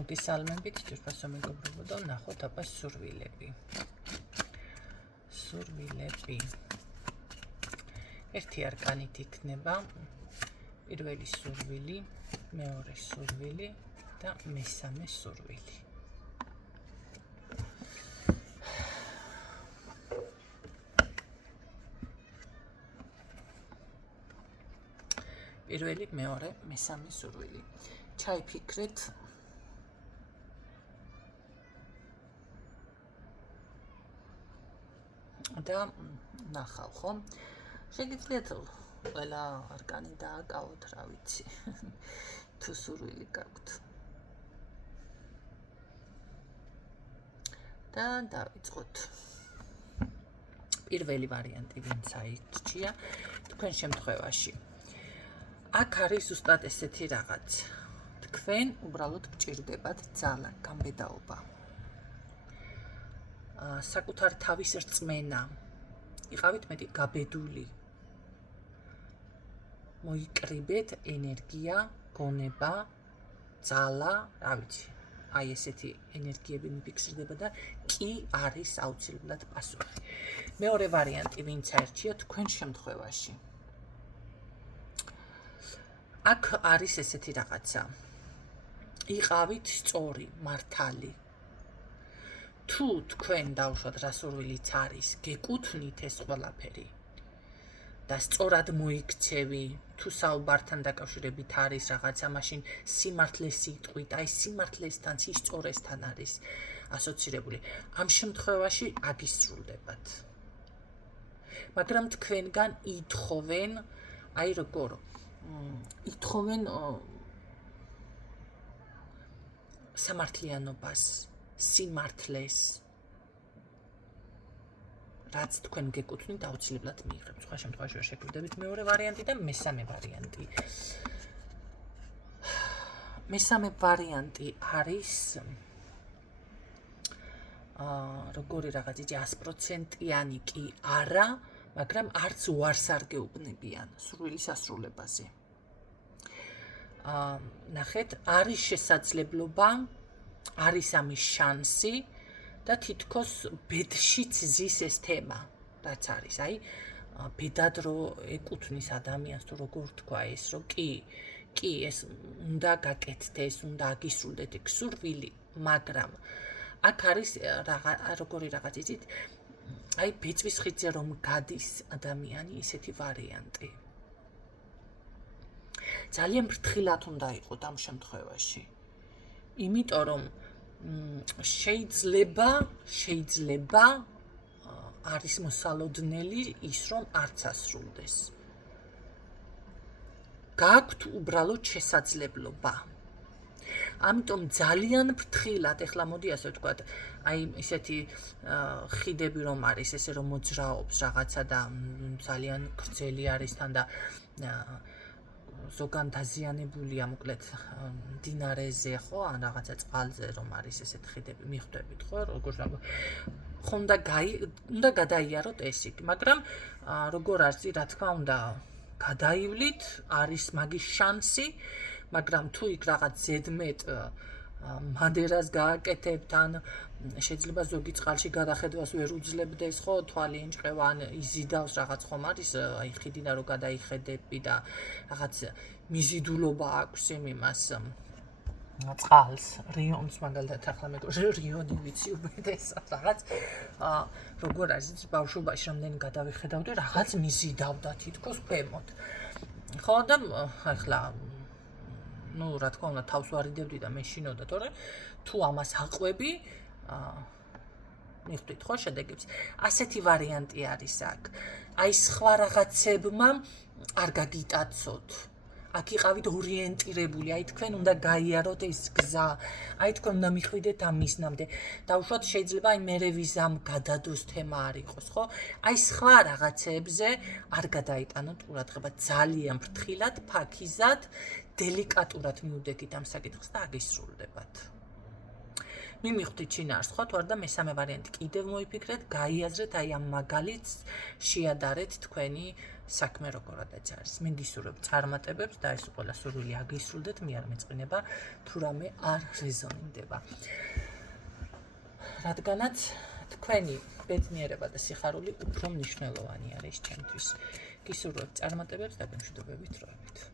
მოგესალმებით, ჭირფასო მეგობრებო და ნახოთ აბა სურვილები. ერთი არკანით იქნება პირველი სურვილი, მეორე სურვილი და მესამე სურვილი. პირველი, მეორე, მესამე სურვილი. ჩაიფიქრეთ და ნახავ, ხო? შეგიძლიათ ყველა არკანი დააკავოთ, რა ვიცი. თუ სურვილი გაქვთ. და დავიწყოთ. პირველი ვარიანტი ვინც აირჩია თქვენ შემთხვევაში. აქ არის ზუსტად ესეთი რაღაც. თქვენ უბრალოდ გჭირდებათ ძალა, გამბედაობა. საკუთარ თავის რწმენა. იყავით მეტი გაბედული. მოიკრიბეთ ენერგია, გონება, ძალა, რა ვიცი. აი ესეთი ენერგიები მიფიქსირდება და კი არის აუცილებლად პასუხი. მეორე ვარიანტი ვინც აირჩია თქვენ შემთხვევაში. აქ არის ესეთი რაღაცა. იყავით სწორი, მართალი. თუ თქვენ დავუშვათ რა სურვილიც არის, გეკუთვნით ეს ყველაფერი და სწორად მოიქცევი, თუ საუბართან დაკავშირებით არის რაღაცა, მაშინ სიმართლეს იტყვით, აი სიმართლესთან, სისწორესთან არის ასოცირებული. ამ შემთხვევაში აგისრულდებათ. მაგრამ თქვენგან ითხოვენ, აი როგორ ითხოვენ სამართლიანობას, სიმართლეს, რაც თქვენ გეკუთვნით აუცილებლად მიიღებთ. სხვა შემთხვევაში ვერ შეგვიძლიათ მეორე ვარიანტი და მესამე ვარიანტი. მესამე ვარიანტი არის როგორი რაღაც იცი 100%-იანი კი არა, მაგრამ არც უარს არ გეუბნებიან სურვილის ასრულებაზე. ნახეთ, არის შესაძლებლობა, არის ამის შანსი და თითქოს ბედშიც ზის ეს თემა, რაც არის. აი, ბედად რო ეკუთვნის ადამიანს თუ როგორ თქვა ეს, რომ კი, ეს უნდა გაკეთდეს, უნდა აგისრულდეთ ეგ სურვილი, მაგრამ აქ არის როგორი რაღაც იცით, აი ბეწვის ხიდზე რომ გადის ადამიანი, ესეთი ვარიანტი. ძალიან ფრთხილად უნდა იყოთ ამ შემთხვევაში. იმიტომ რომ შეიძლება არის მოსალოდნელი ის რომ არც ასრულდეს. გაქვთ უბრალოდ შესაძლებლობა. ამიტომ ძალიან ფრთხილად, ეხლა მოდი ასე ვთქვათ, აი ესეთი ხიდები რომ არის, ესე რომ მოძრაობს რაღაცა და ძალიან გრძელი არის თან და ზოგან დაზიანებულია, მოკლედ მდინარეზე, ხო, ან რაღაცა წყალზე რომ არის ესეთ ხიდები, მიხვდებით, ხო, როგორ უნდა გადაიაროთ ეს იქ, მაგრამ როგორ არის, რა თქმა უნდა, გადაივლით, არის მაგის შანსი, მაგრამ თუ იქ რაღაც ზედმეტ მადერას გააკეთებთ, ან შეიძლება ზოგი წყალში გადახედვას ვერ უძლებდეს, ხო, თვალი ენჭყევა, ან იზიდავს რაღაც ხომ არის, აი ხიდიდან რო გადაიხედები და რაღაც მიზიდულობა აქვს იმას წყალს, რიონს მაგალითად ახლა მე რიონი ვიცი უბედესად რაღაც როგორ არის ბავშვობაში რამდენი გადავიხედავდი, რაღაც მიზიდავდა თითქოს ქვემოთ. ხო და ახლა რა თქმა უნდა თავს ვარიდებდი და მეშინოდა, თორე თუ ამას აყვები, მიხვდით ხო შედეგებს. ასეთი ვარიანტი არის აქ. აი სხვა რაღაცებმა არ გაგიტაცოთ. აქ იყავით ორიენტირებული, აი თქვენ უნდა გაიაროთ ეს გზა, აი თქვენ უნდა მიხვიდეთ ამ მიზნამდე. დავუშვათ შეიძლება აი მერე ვიზამ გადადოს თემა არ იყოს, ხო? აი სხვა რაღაცებზე არ გადაიტანოთ ყურადღება, ძალიან ფრთხილად, ფაქიზად, დელიკატურად მიუდექით ამ საკითხს და აგისრულდებათ. მივხვდით შინაარს სხვა თუ არ და მესამე ვარიანტი კიდევ მოიფიქრეთ, გაიაზრეთ აი ამ მაგალითს, შეადარეთ თქვენი საქმე როგორადაც არის. მე გისურვებ წარმატებებს და ეს ყველა სურვილი აგისრულდეთ, მე არ მეწყინება თუ რამე არ რეზონირდება. რადგანაც თქვენი ბედნიერება და სიხარული უფრო მნიშვნელოვანი არის ჩემთვის. გისურვებ წარმატებებს და გემშვიდობებით დროებით.